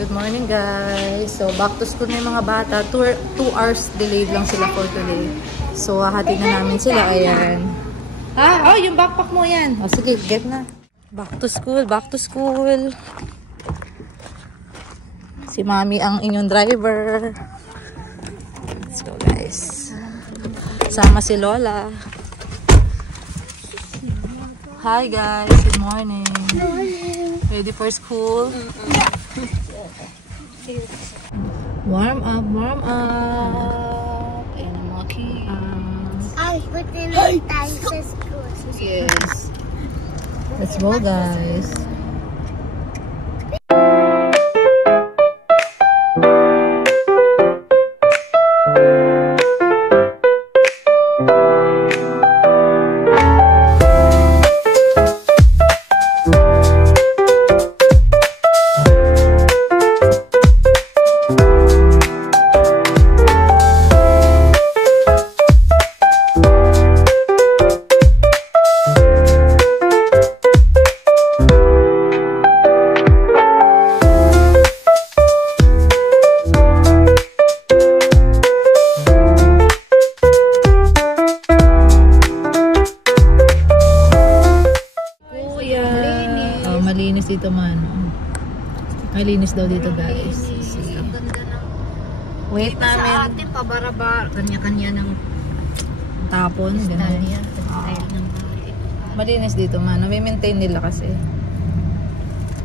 Good morning guys. So back to school na yung mga bata. 2 hours delayed lang sila for today. So hatid na namin sila. Ayan. Ha? Oh, yung backpack mo yan. O sige, get na. Back to school, back to school. Si Mami ang inyong driver. Let's go guys. Sama si Lola. Hi guys, good morning. Ready for school? Warm up, warm up. Ayan ang mga kids. I put in the time to school. Yes. Let's go guys. Malinis dito man. Malinis daw dito guys. Wait namin. Sa atin pabarabar. Kanya-kanya ng tapon. style. Malinis dito man. Nami-maintain nila kasi.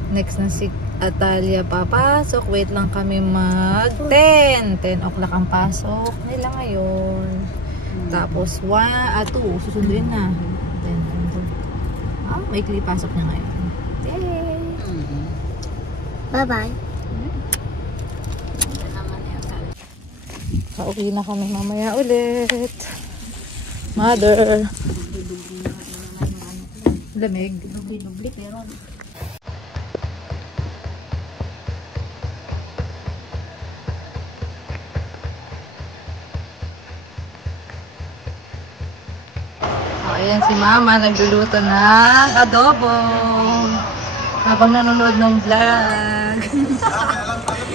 Next na si Atalia papasok. Wait lang kami mag 10 o'clock ang pasok nila ngayon. Tapos 2 susunduin na. 10. May pasok niya ngayon. Bye-bye. Pauwi na kami mamaya ulit. Mother. Lamig. Dubli-dubli pero Ayan si Mama nagluluto ng adobo. Habang nanonood ng vlog.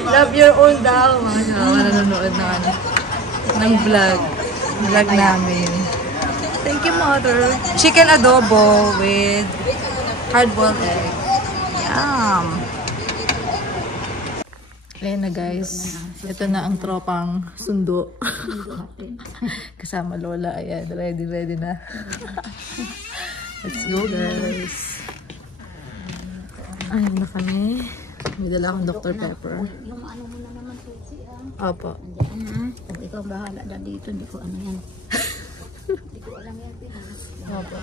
Love your own daw. Mga nanonood ng vlog. Vlog namin. Thank you, Mother. Chicken adobo with hard-boiled egg. Yum! Ayan na guys. Ito na ang tropang sundo. Kasama Lola. Ayan, ready na. Let's go guys. Ayun na kami. May dala akong Dr. Pepper. yung ano mo na naman susi Opo. Kung ikaw bahala na dito, hindi ko ano yan. Hindi ko alam yan. Opo.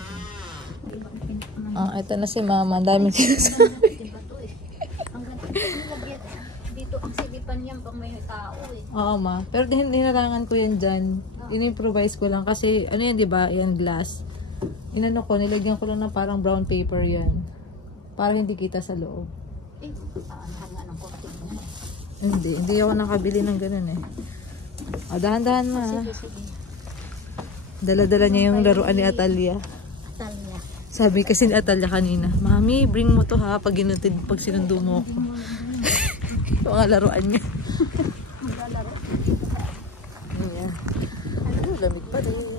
Ito na si Mama. Ang daming sinasabi. Dito ang silipan yan pag may tao eh. Oo ma. Pero hinarangan ko yan dyan. In-improvise ko lang. Kasi ano yan diba? Yan glass. Inano ko. Nilagyan ko lang ng parang brown paper yan. Para hindi kita sa loob. Eh, nga ng korte mo. Hindi ako nakabili ng ganun eh. Dahan-dahan ma. Dala-dala niya yung laruan ni Atalia. Atalia. Sabi kasi ni Atalia kanina, Mami, bring mo to ha pag sinundo mo ako. Mga laruan niya. Yeah. Lamig pa din.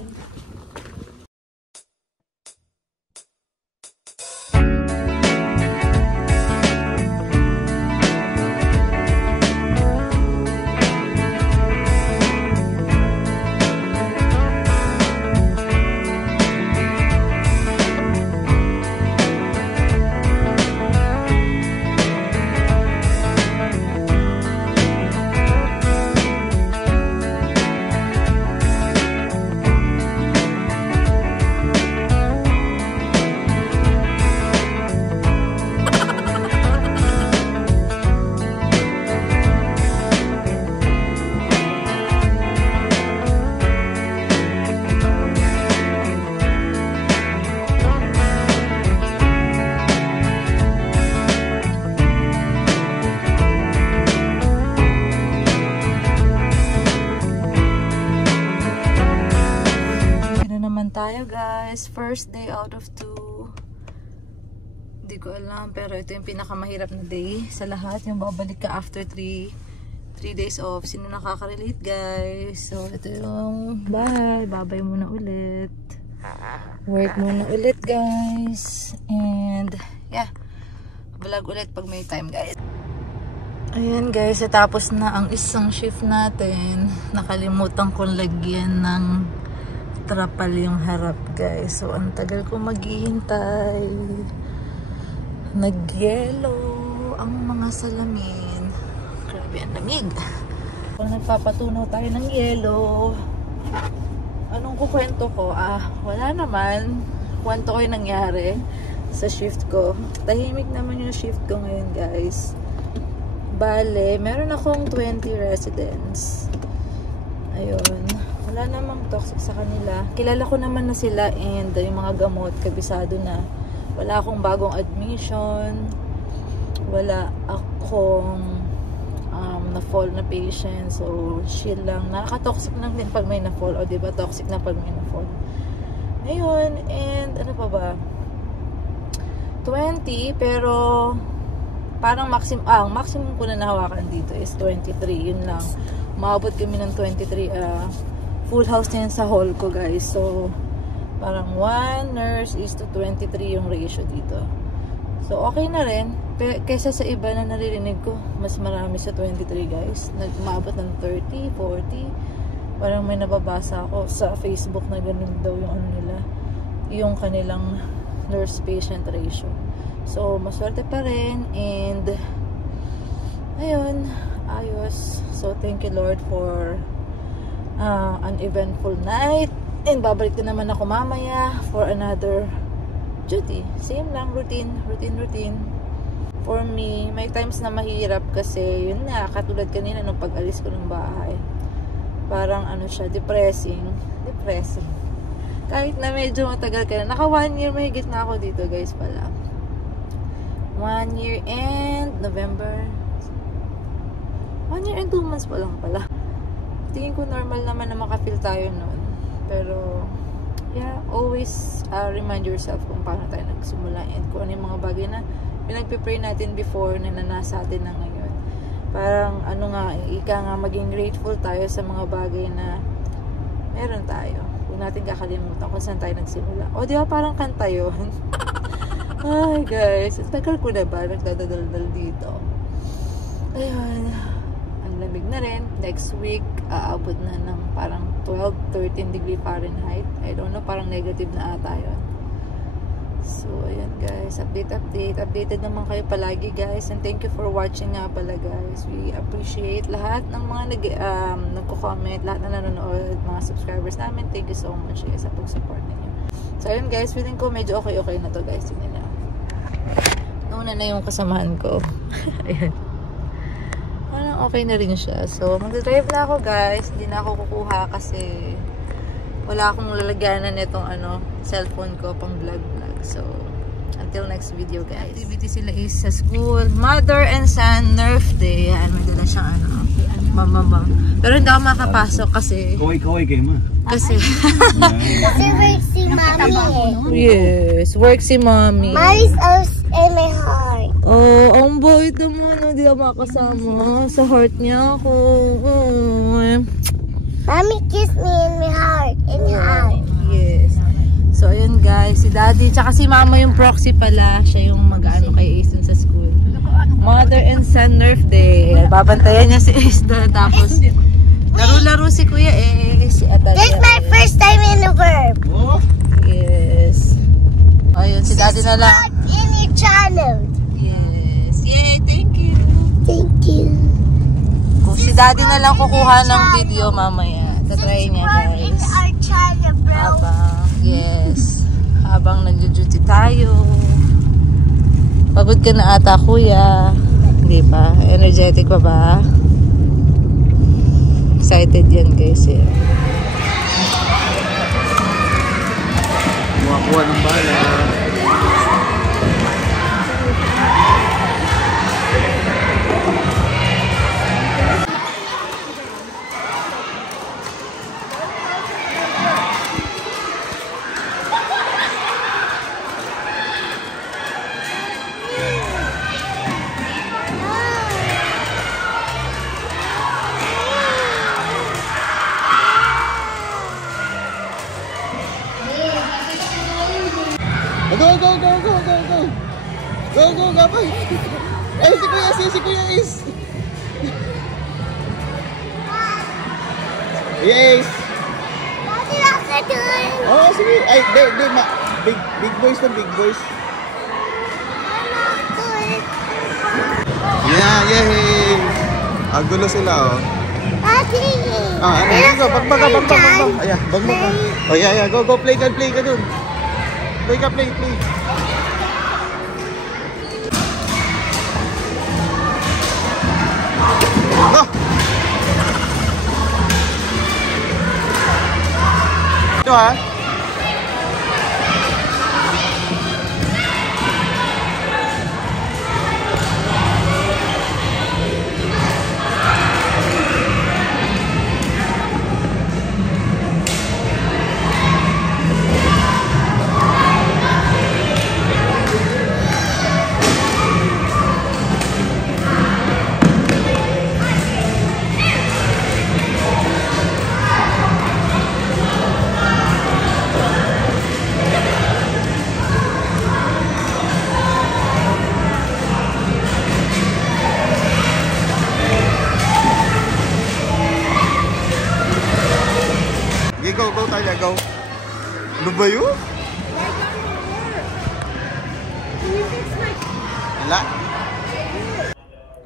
tayo guys. First day out of 2. Hindi Hindi ko alam, pero ito yung pinakamahirap na day sa lahat. Yung babalik ka after 3 days off. Sino nakaka-relate, guys? So, ito yung bye. Babay muna ulit. Work muna ulit, guys. And, yeah. Vlog ulit pag may time, guys. Ayan, guys. Tapos na ang isang shift natin. Nakalimutan kong lagyan ng trapal yung harap, guys. So, ang tagal ko maghihintay. Nag-yelo ang mga salamin. Grabe ang lamig. Kung nagpapatunaw tayo ng yelo, anong kukwento ko? Wala naman. Kwento ko yung nangyari sa shift ko. Tahimik naman yung shift ko ngayon, guys. Bale, meron akong 20 residents. Ayun. Wala namang toxic sa kanila. Kilala ko naman na sila and yung mga gamot, kabisado na. Wala akong bagong admission. Wala akong na-fall na patient. So, chill lang. Nakaka-toxic lang din pag may na-fall. O, diba? Toxic na pag may na-fall. Ayun. And, ano pa ba? 20, pero parang maximum ko na nahawakan dito is 23. Yun lang. Maabot kami ng 23. Full house na yun sa hall ko, guys. So, parang 1 nurse is to 23 yung ratio dito. So, okay na rin. Kaysa sa iba na naririnig ko, mas marami sa 23, guys. Nagmaabot ng 30, 40. Parang may nababasa ako sa Facebook na ganun daw yung ano nila. Yung kanilang nurse-patient ratio. So, maswerte pa rin. And, ayun, ayos. So, thank you, Lord, for an eventful night. And babalik na naman ako mamaya for another duty. Same lang, routine. For me, may times na mahirap kasi, yun nga, katulad kanina nung pag-alis ko ng bahay. Parang ano siya, depressing. Kahit na medyo matagal ka na. Naka 1 year mahigit na ako dito, guys, pala. 1 year and November. 1 year and 2 months pa lang pala. Tingin ko normal naman na makafeel tayo noon. Pero, yeah, always remind yourself kung paano tayo nagsimula and kung ano yung mga bagay na pinagpipray natin before na nasa atin na ngayon. Parang, ano nga, ika nga, maging grateful tayo sa mga bagay na meron tayo. Huwag natin kakalimutan kung saan tayo nagsimula. O, di ba parang kanta yun? Ay, guys, tagal ko na ba nagdadaldal dito? Ayun. Lamig na rin. Next week, aabot na ng parang 12-13 degree Fahrenheit. I don't know, parang negative na ata yun. So, ayan guys. Updated naman kayo palagi, guys. And thank you for watching nga pala, guys. We appreciate lahat ng mga nagko-comment, lahat na nanonood, mga subscribers namin. Thank you so much, guys, sa pag-support ninyo. So, ayun guys. Feeling ko medyo okay na to, guys. Tingnan na. Nauna na yung kasamahan ko. Ayan. Okay na rin siya. So, mag-drive na ako, guys. Hindi na ako kukuha kasi wala akong lalagyanan nitong cellphone ko pang vlog. So, until next video, guys. Activity sila is sa school. Mother and son Nerf Day. Yan, may dala siyang mamamam. Pero hindi ako makapasok kasi Kaway kayo ma. Kasi work si mommy. yes, work si mommy. Mommy's in my heart. Oh, ang bait naman. Hindi ako makasama. Sa heart niya ako. Oh. Mommy kissed me in my heart. In your eye. Yes. So, ayun guys. Si daddy, tsaka si mama yung proxy pala. Siya yung mag-ano kay Ace dun sa school. Mother and son Nerf Day. Babantayan niya si Ace doon. Tapos, laro-laro si Kuya Ace. Si Atalia. This is my first time in the verb. Yes. Ayun, si daddy na lang. In your channel. Yes. Yay, thank you. Thank you. Kung si daddy na lang kukuha ng video mamaya. Tatry niya, guys. Our channel, bro. Habang nag-duty tayo. Pagod ka na ata, kuya. Hindi pa. Energetic pa ba? Excited yan, guys. Kuha ng bala. Ay, si Kuya Is, si Kuya Is. Yes. Oh, sige. Ay, di, big boys na, big boys. Yeah, yay. Ang gulo sila, oh. Ano, sige, bagbag. Ayan, bagbag ka. Oh, yeah, go, play ka dun. Play. Ah! Ito, ha? Go, Talia, go. Ano ba yun? Wala.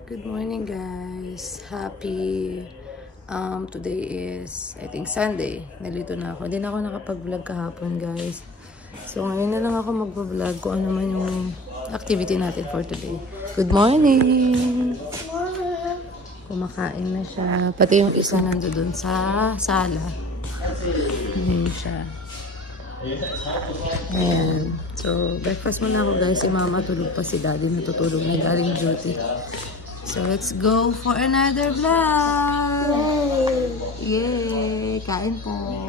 Good morning, guys. Happy today is I think Sunday. Nalito na ako. Hindi na ako nakapag-vlog kahapon, guys. So ngayon na lang ako mag-vlog kung ano man yung activity natin for today. Good morning. Kumakain na siya. Pati yung isa nandoon sa sala. Ayan siya. Ayan. So, breakfast muna ako, guys. Si mama tulog pa, si daddy natutulog na galing duty. So, let's go for another vlog! Yay! Kain po!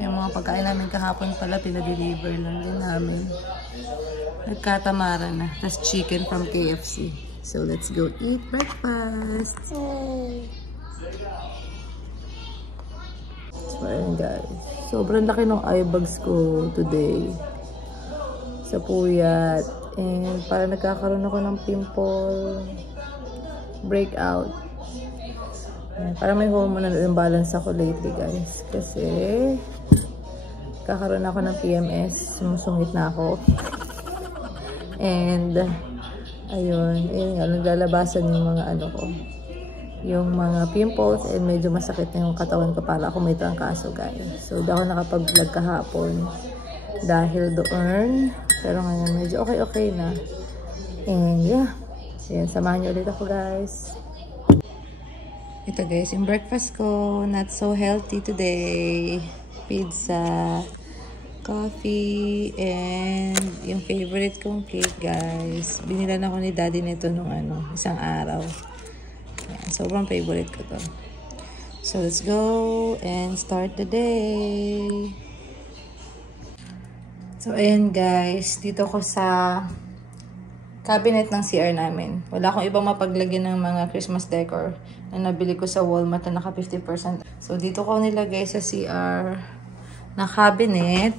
Yung mga pagkain namin kahapon pala, pinadeliver lang din namin. Nagkatamara na. Tapos chicken from KFC. So, let's go eat breakfast! So, ayan guys. Sobrang laki ng eye bags ko today. Sa puyat. And para nagkakaroon ako ng pimple. Breakout. Ayan, para may hormonal imbalance ako lately guys. Kasi kakaroon ako ng PMS. Sumusungit na ako. And ayun nga, naglalabasan yung mga ano ko. Yung mga pimples and medyo masakit na yung katawan ko para ako may trangkaso guys. So, di ako nakapag-vlog kahapon dahil doon. Pero ngayon medyo okay na. And yeah. Ayan, samahan niyo ulit ako guys. Ito guys, yung breakfast ko. Not so healthy today. Pizza, coffee, and yung favorite kong cake guys. Binilan ako ni daddy nito nung isang araw. Ayan, sobrang favorite ko to. So, let's go and start the day. So, ayan guys. Dito ko sa cabinet ng CR namin. Wala akong ibang mapaglagyan ng mga Christmas decor na nabili ko sa Walmart na naka 50%. So, dito ko nilagay sa CR na cabinet.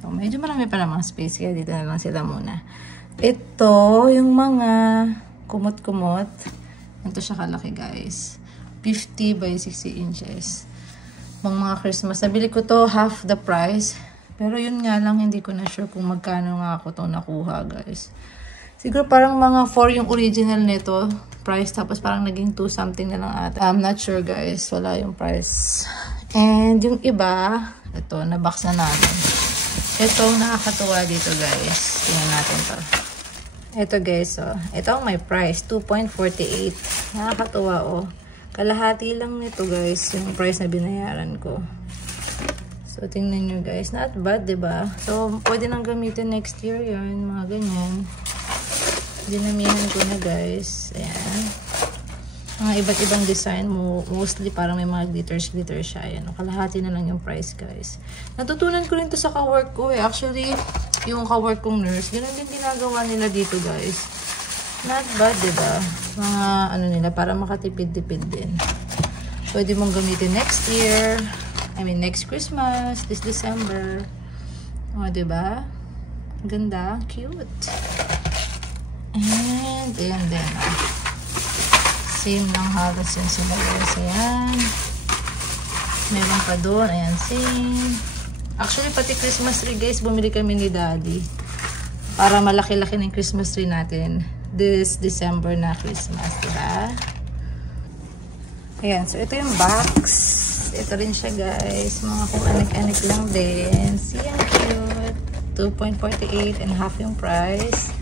So, medyo marami pa namang space kaya dito na lang sila muna. Ito, yung mga kumot-kumot. Ito siya kalaki guys. 50 by 60 inches. Mga Christmas. Nabili ko to half the price. Pero yun nga lang, hindi ko na sure kung magkano nga ako to nakuha guys. Siguro parang mga 4 yung original nito price. Tapos parang naging 2 something na lang ata. I'm not sure guys. Wala yung price. And yung iba, ito, nabox na namin. Ito, nakakatuwa dito guys. Tingnan natin to. Ito guys, oh. Ito ang may price, 2.48. Nakakatuwa, oh. Kalahati lang nito guys, yung price na binayaran ko. So, tingnan nyo guys. Not bad, diba? So, pwede nang gamitin next year yun. Mga ganyan. Dinamihan ko na guys. Ayan. Mga iba't ibang design mo. Mostly parang may mga glitters siya. Ayan. Kalahati na lang yung price guys. Natutunan ko rin to sa ka-work ko eh. Actually, yung ka-work kong nurse, ganun din ginagawa nila dito guys. Not bad, diba? Mga ano nila, para makatipid-tipid din. Pwede mong gamitin next year. I mean, next Christmas, this December. O, diba? Ganda, cute. And, ayan din. Same lang halos yun sila guys. Ayan. Meron pa doon. Ayan, same. Actually, pati Christmas tree guys, bumili kami ni Daddy. Para malaki-laki ng Christmas tree natin. This December na Christmas, diba? Ayan, so ito yung box. Ito rin siya guys. Mga kung anik-anik lang din. See, ang cute. 2.48 and half yung price.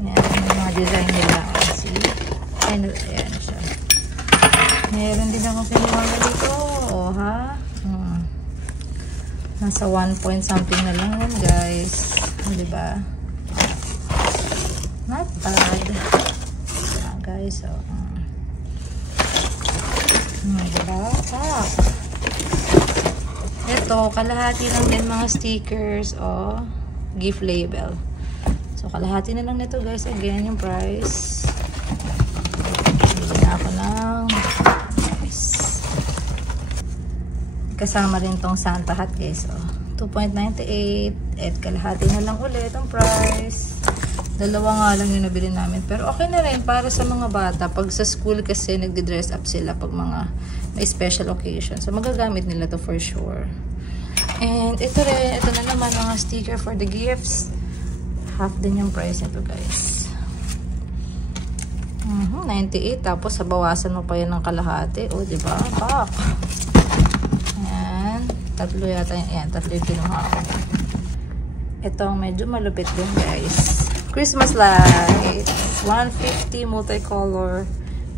Ayan, yung mga design nila. See? Ayan siya. Meron din ako kinuha dito. O, ha? Nasa 1 point something na lang yun, guys. Diba? Not bad. Ayan, guys. So, diba? Ah. Ito, kalahati lang din mga stickers o gift label. So, kalahati na lang nito, guys. Again, yung price. Bili na ako ng kasama rin tong Santa hat guys. So, 2.98 at kalahati na lang ulit ang price. Dalawa nga lang yung nabili namin. Pero okay na rin para sa mga bata. Pag sa school kasi nagde-dress up sila pag mga may special occasion. So magagamit nila to for sure. And ito rin. Ito na naman mga sticker for the gifts. Half din yung price nito guys. 98. Tapos bawasan mo pa yan ng kalahati. O diba? Pak! Tatlo yata yan. Tatlo yung kinuha ko. Itong medyo malupit din guys. Christmas lights. 150 multicolor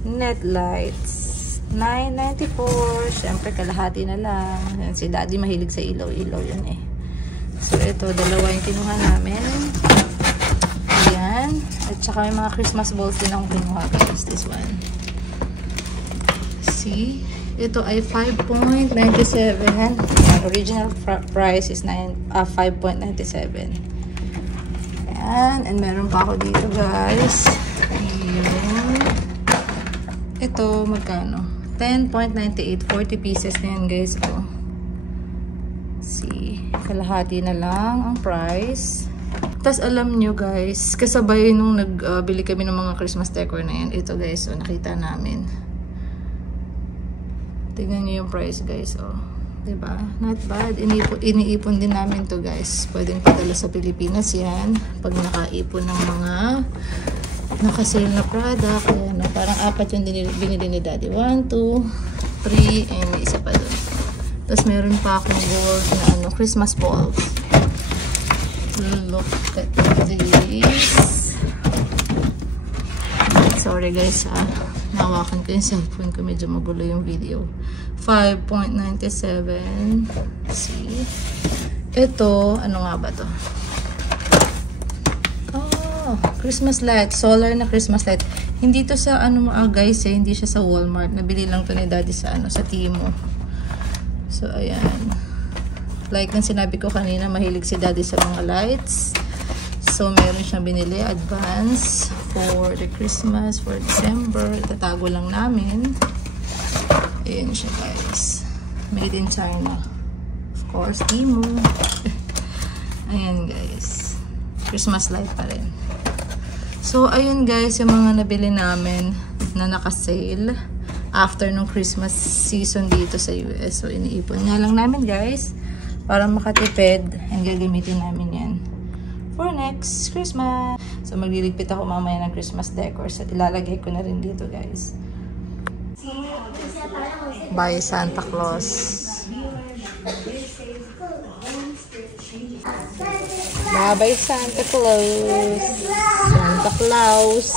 net lights. 994. Siyempre kalahati na lang. Yan, si Daddy mahilig sa ilaw-ilaw yun eh. So ito, dalawa yung kinuha namin. Ayan. At saka may mga Christmas balls din akong kinuha guys. This one. See? Ito ay 5.97. Original price is 5.97. Ayan. And meron pa ako dito, guys. Ayan. Ito, magkano? 10.98. 40 pieces na yan, guys. Oh. See. Kalahati na lang ang price. Tapos, alam nyo, guys, kasabay nung nagbili kami ng mga Christmas decor na yan. Ito, guys. So, nakita namin. Tignan niyo yung price guys, oh. Diba? Not bad. Iniipon din namin to guys. Pwedeng padala sa Pilipinas yan. Pag nakaipon ng mga nakasale na product. Ayan, no? Parang 4 yung binili ni Daddy. 1, 2, 3, and may isa pa dun. Tapos meron pa akong gold na ano, Christmas balls. Look at this. Sorry guys, ha. Nawakan ko yung cellphone ko. Medyo magulo yung video. 5.97. See? Ito, ano nga ba to? Oh, Christmas light. Solar na Christmas light. Hindi to sa, ano guys eh. Hindi siya sa Walmart. Nabili lang to ni Daddy sa, ano, sa Timo. So, ayan. Like nang sinabi ko kanina, mahilig si Daddy sa mga lights. So, meron siyang binili advance for the Christmas, for December. Itatago lang namin. Ayan siya, guys. Made in China. Of course, Temu. Ayan, guys. Christmas light pa rin. So, ayun, guys, yung mga nabili namin na naka-sale after nung Christmas season dito sa US. So, iniipon nga lang namin, guys, para makatipid. And gagamitin namin yan for next Christmas. So, magliligpit ako mamaya ng Christmas decors at ilalagay ko na rin dito, guys. By Santa Claus. Bye-bye, Santa Claus. Santa Claus.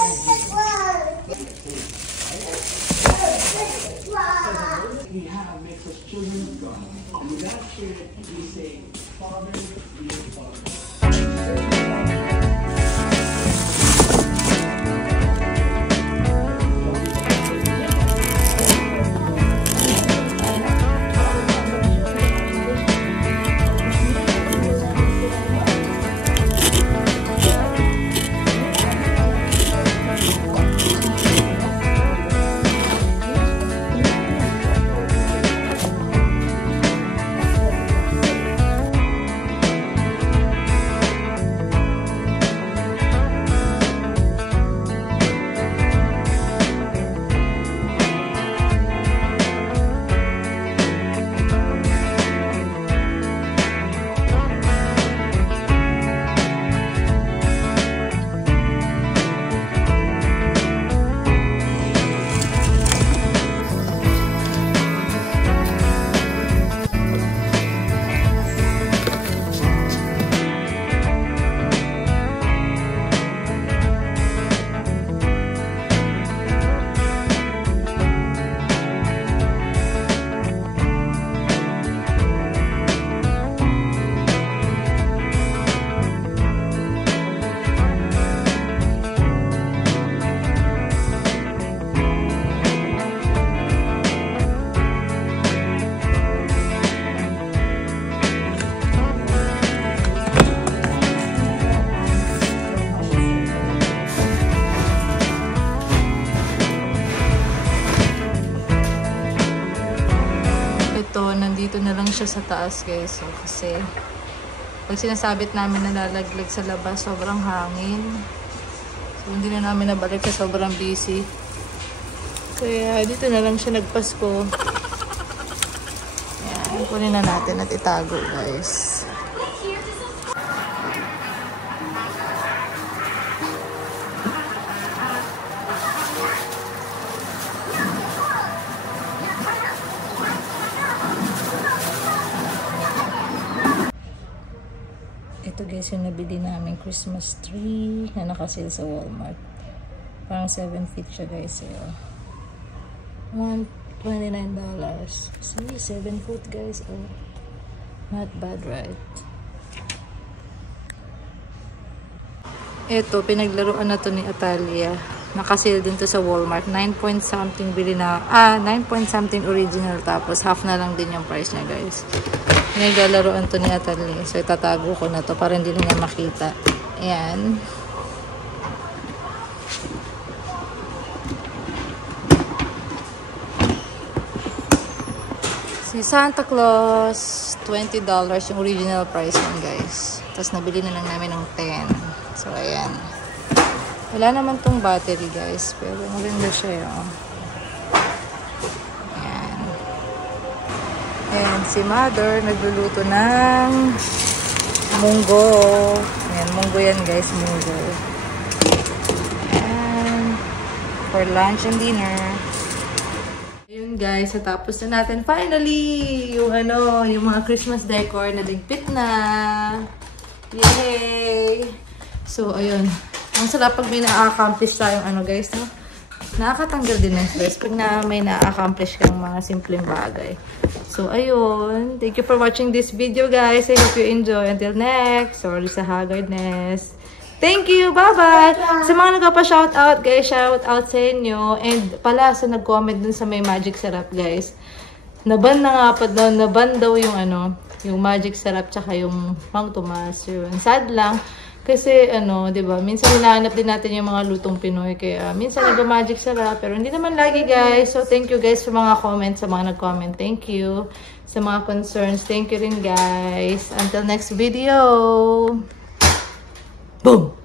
nandito na lang siya sa taas guys. So, kasi pag sinasabit namin nalalaglag sa labas, sobrang hangin. So, hindi na namin nabalik sa sobrang busy. Kaya dito na lang siya nagpasko. Ayan, kunin na natin at itago guys. Ito guys yung nabili namin Christmas tree na nakasale sa Walmart. Parang 7 feet siya guys. $129. See, 7 foot guys. Oh, not bad, right? Ito, pinaglaruan na to ni Atalia. Nakasale din to sa Walmart. 9 point something bili na. 9 point something original. Tapos half na lang din yung price niya guys. Nagalaroan to ni Atalia. So, itatago ko na to para hindi niya makita. Ayan. Si Santa Claus, $20 yung original price nun, guys. Tapos, nabili na lang namin ng 10. So, ayan. Wala naman tong battery, guys. Pero, maganda siya, yun. And si Mother, nagluluto ng munggo. Ayan, munggo yan guys, munggo. And for lunch and dinner. Ayun guys, natapos na natin finally yung yung mga Christmas decor na ligpit na. Yay! So, ayun. Ang sarap pag may na-accomplish tayong guys, no? Nakakatanggal din ng stress pag may na-accomplish kang mga simpleng bagay. So, ayun. Thank you for watching this video, guys. I hope you enjoy. Until next. Sorry sa haggardness. Thank you. Bye-bye. Sa mga nagpa-shoutout, guys, shoutout sa inyo. And pala, sa nag-comment dun sa may magic syrup, guys. Naban na nga pa daw. Naban daw yung yung magic syrup tsaka yung Mang Tomas. Yun. Sad lang. Kasi, diba, minsan hinahanap din natin yung mga lutong Pinoy. Kaya, minsan nag-magic sarap. Pero hindi naman lagi, guys. So, thank you, guys, sa mga comments, sa mga nag-comment. Thank you. Sa mga concerns, thank you rin, guys. Until next video. Boom!